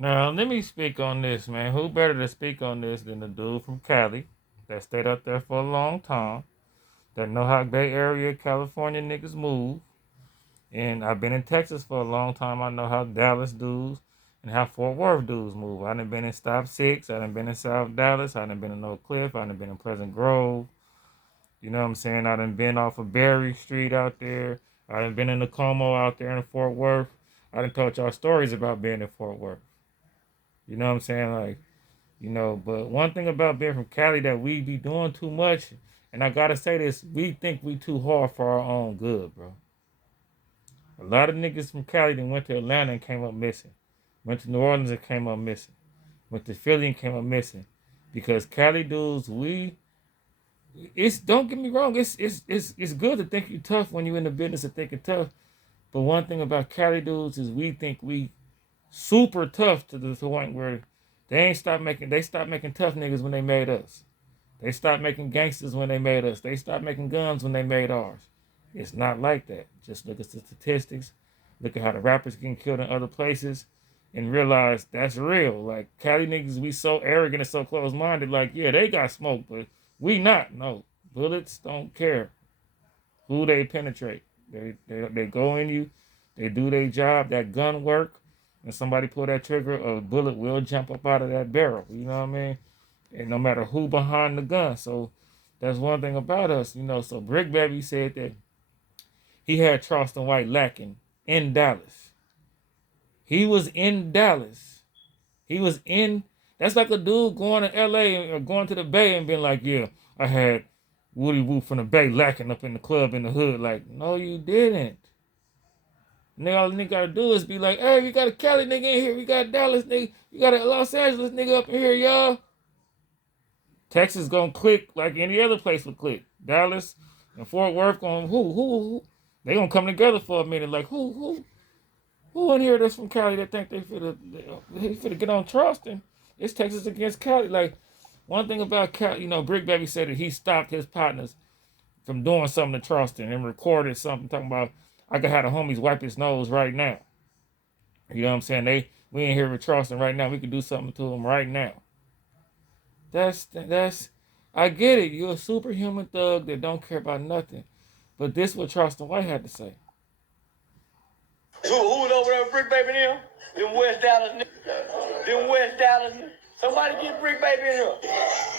Now, let me speak on this, man. Who better to speak on this than the dude from Cali that stayed up there for a long time, that know how Bay Area California niggas move. And I've been in Texas for a long time. I know how Dallas dudes and how Fort Worth dudes move. I done been in Stop Six. I done been in South Dallas. I done been in Oak Cliff. I done been in Pleasant Grove. You know what I'm saying? I done been off of Berry Street out there. I done been in the Como out there in Fort Worth. I done told y'all stories about being in Fort Worth. You know what I'm saying? Like, but one thing about being from Cali that we be doing too much, and I gotta say this, we think we too hard for our own good, bro. A lot of niggas from Cali that went to Atlanta and came up missing. Went to New Orleans and came up missing. Went to Philly and came up missing. Because Cali dudes, it's don't get me wrong, it's good to think you tough when you in the business of thinking tough. But one thing about Cali dudes is we think we super tough to the point where they stopped making tough niggas when they made us. They stopped making gangsters when they made us. They stopped making guns when they made ours. It's not like that. Just look at the statistics. Look at how the rappers getting killed in other places and realize that's real. Like, Cali niggas, we so arrogant and so close-minded. Like, yeah, they got smoke, but we not. No. Bullets don't care who they penetrate. They go in you. They do their job. That gun work. When somebody pull that trigger, a bullet will jump up out of that barrel. You know what I mean? And no matter who behind the gun. So that's one thing about us, So Bricc Baby said that he had Charleston White lacking in Dallas. He was in Dallas. He was in. That's like a dude going to L.A. or going to the Bay and being like, yeah, I had Woody Woo from the Bay lacking up in the club in the hood. Like, no, you didn't. Nigga, all the nigga gotta do is be like, hey, we got a Cali nigga in here. We got a Dallas nigga. We got a Los Angeles nigga up in here, y'all. Texas gonna click like any other place would click. Dallas and Fort Worth going who? They gonna come together for a minute. Like who in here that's from Cali that think they finna get on Charleston? It's Texas against Cali. Like, one thing about Cali, Bricc Baby said that he stopped his partners from doing something to Charleston and recorded something talking about I could have the homies wipe his nose right now. You know what I'm saying? We in here with Charleston right now. We could do something to him right now. That's I get it. You're a superhuman thug that don't care about nothing. But this is what Charleston White had to say. Who was over there with Bricc Baby and them? Them West Dallas niggas. Them West Dallas niggas. Somebody get Bricc Baby in here.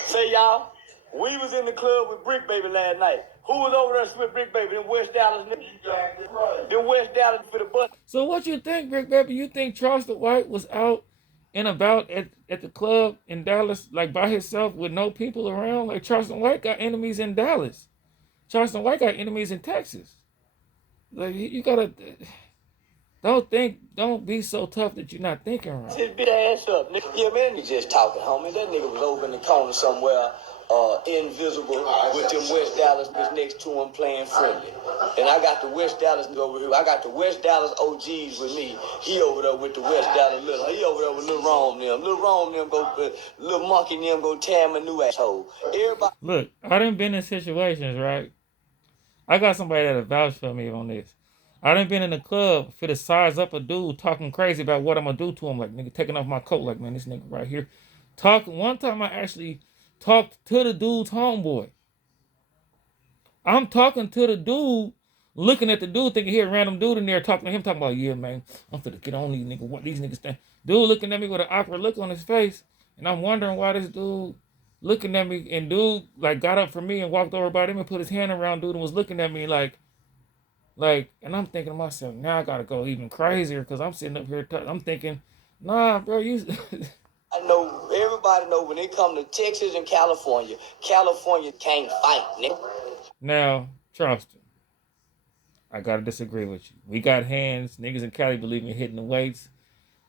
Say, y'all, we was in the club with Bricc Baby last night. Who was over there with Bricc Baby? Them West Dallas niggas. Them West Dallas for the butt. So what you think, Bricc Baby? You think Charleston White was out and about at the club in Dallas, like by himself with no people around? Like, Charleston White got enemies in Dallas. Charleston White got enemies in Texas. Like, you gotta don't be so tough that you're not thinking right. His big ass up, nigga. Yeah, man, he just talking, homie. That nigga was over in the corner somewhere, invisible, with them West Dallas niggas next to him playing friendly. And I got the West Dallas over here. I got the West Dallas OGs with me. He over there with the West Dallas little. He over there with Lil Rome them. Lil Rome them go, Lil Monkey them go tear him a new asshole. Everybody. Look, I done been in situations, right? I got somebody that'll vouch for me on this. I done been in the club for to size up a dude talking crazy about what I'm gonna do to him. Like, nigga, taking off my coat. Like, man, this nigga right here. One time I actually talked to the dude's homeboy. I'm talking to the dude, looking at the dude, thinking he a random dude in there, talking to him, talking about, yeah, man, I'm finna get on these niggas. What these niggas think? Dude looking at me with an awkward look on his face. And I'm wondering why this dude looking at me, and dude like got up from me and walked over by him and put his hand around dude and was looking at me like, and I'm thinking to myself, now I gotta go even crazier because I'm sitting up here, I'm thinking, nah, bro, you. I know, everybody know when it come to Texas and California can't fight, nigga. Now, Charleston, I gotta disagree with you. We got hands. Niggas in Cali believe in hitting the weights.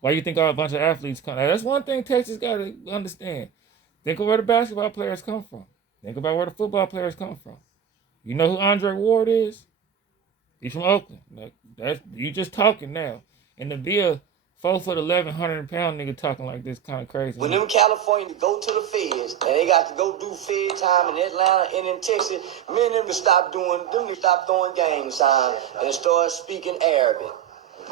Why you think a bunch of athletes come? Now, that's one thing Texas gotta understand. Think of where the basketball players come from. Think about where the football players come from. You know who Andre Ward is? He's from Oakland. Like, you just talking now. And to be a 4'11", 100-pound nigga talking like this kind of crazy. When them Californians go to the feds and they got to go do fed time in Atlanta and in Texas, men them to stop throwing gang signs and start speaking Arabic.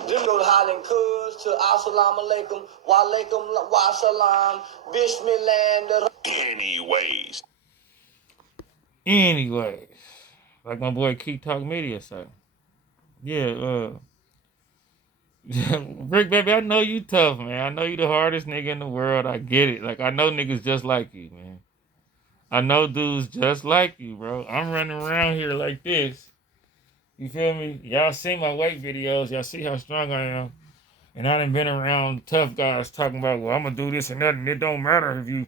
Them go to hollering cuz to assalamu alaikum, wa alaikum wa salam, bismillah. Anyway, like my boy Keith Talk Media said. Yeah, Bricc, baby, I know you tough, man. I know you the hardest nigga in the world. I get it. Like, I know niggas just like you, man. I know dudes just like you, bro. I'm running around here like this. You feel me? Y'all see my weight videos. Y'all see how strong I am. And I done been around tough guys talking about, well, I'm gonna do this and that, and it don't matter if you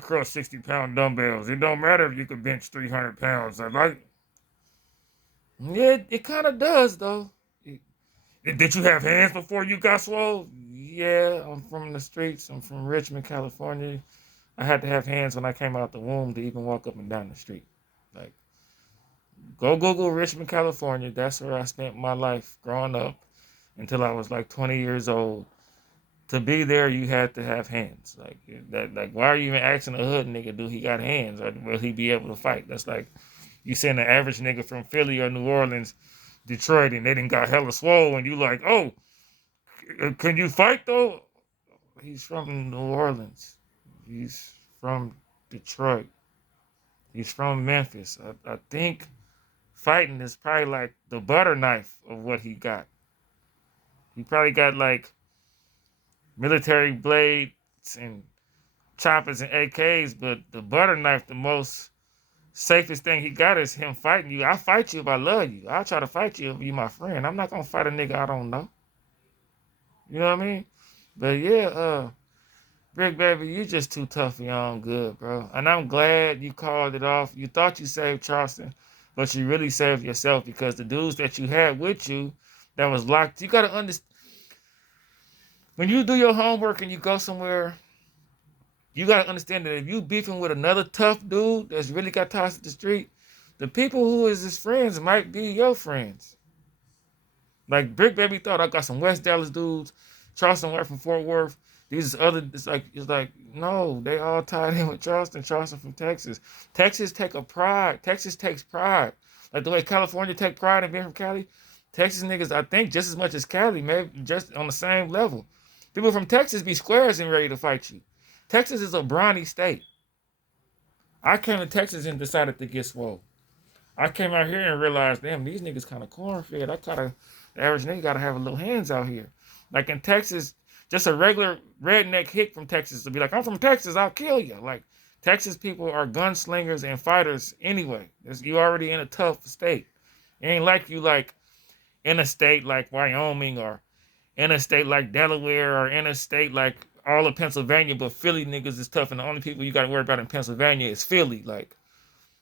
crush 60-pound dumbbells. It don't matter if you can bench 300 pounds. Yeah, it kind of does though. Did you have hands before you got swole? Yeah, I'm from the streets. I'm from Richmond, California. I had to have hands when I came out the womb to even walk up and down the street. Like, go Google Richmond, California. That's where I spent my life growing up until I was like 20 years old. To be there, you had to have hands. Like that. Like, why are you even asking a hood nigga, do he got hands, or will he be able to fight? That's like you saying the average nigga from Philly or New Orleans, Detroit, and they didn't got hella swole, and you like, oh, can you fight though? He's from New Orleans. He's from Detroit. He's from Memphis. I think fighting is probably like the butter knife of what he got. He probably got like military blades and choppers and AKs, but the butter knife, the most safest thing he got is him fighting you. I'll fight you if I love you. I'll try to fight you if you my friend. I'm not gonna fight a nigga I don't know. You know what I mean? But yeah, Bricc, baby, you just too tough for your own good, bro. And I'm glad you called it off. You thought you saved Charleston, but you really saved yourself because the dudes that you had with you that was locked, you gotta understand. When you do your homework and you go somewhere, you gotta understand that if you beefing with another tough dude that's really got ties to the street, the people who is his friends might be your friends. Like Bricc Baby thought I got some West Dallas dudes, Charleston right from Fort Worth. These other, it's like no, they all tied in with Charleston. Charleston from Texas. Texas takes pride. Like the way California take pride in being from Cali. Texas niggas, I think, just as much as Cali, maybe just on the same level. People from Texas be squares and ready to fight you. Texas is a brawny state. I came to Texas and decided to get swole. I came out here and realized, damn, these niggas kind of corn-fed. The average nigga gotta have a little hands out here. Like in Texas, just a regular redneck hick from Texas to be like, I'm from Texas, I'll kill you. Like, Texas people are gunslingers and fighters anyway. You already in a tough state. It ain't like you like in a state like Wyoming or in a state like Delaware or in a state like all of Pennsylvania, but Philly niggas is tough and the only people you gotta worry about in Pennsylvania is Philly. Like,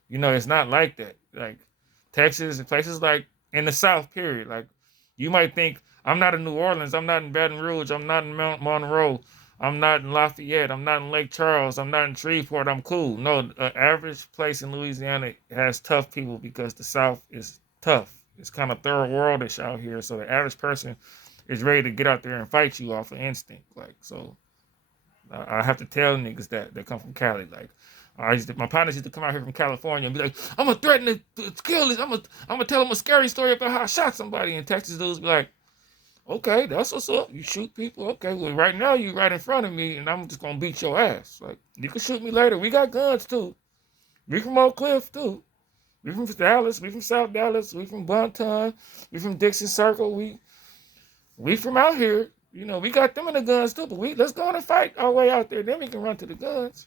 you know, it's not like that. Like Texas and places like in the South, period. Like you might think, I'm not in New Orleans, I'm not in Baton Rouge, I'm not in Mount Monroe, I'm not in Lafayette, I'm not in Lake Charles, I'm not in Shreveport, I'm cool. No, the average place in Louisiana has tough people because the South is tough. It's kind of third worldish out here, so the average person is ready to get out there and fight you off of instinct. Like, so I have to tell niggas that come from Cali. Like, my partners used to come out here from California and be like, I'm gonna threaten to kill this. I'm gonna tell them a scary story about how I shot somebody. And Texas dudes be like, okay, that's what's up. You shoot people. Okay, well, right now you right in front of me and I'm just gonna beat your ass. Like, you can shoot me later. We got guns too. We from Oak Cliff too. We from Dallas. We from South Dallas. We from Bonton. We from Dixon Circle. We from out here. You know, we got them in the guns too, but let's go on and fight our way out there. Then we can run to the guns.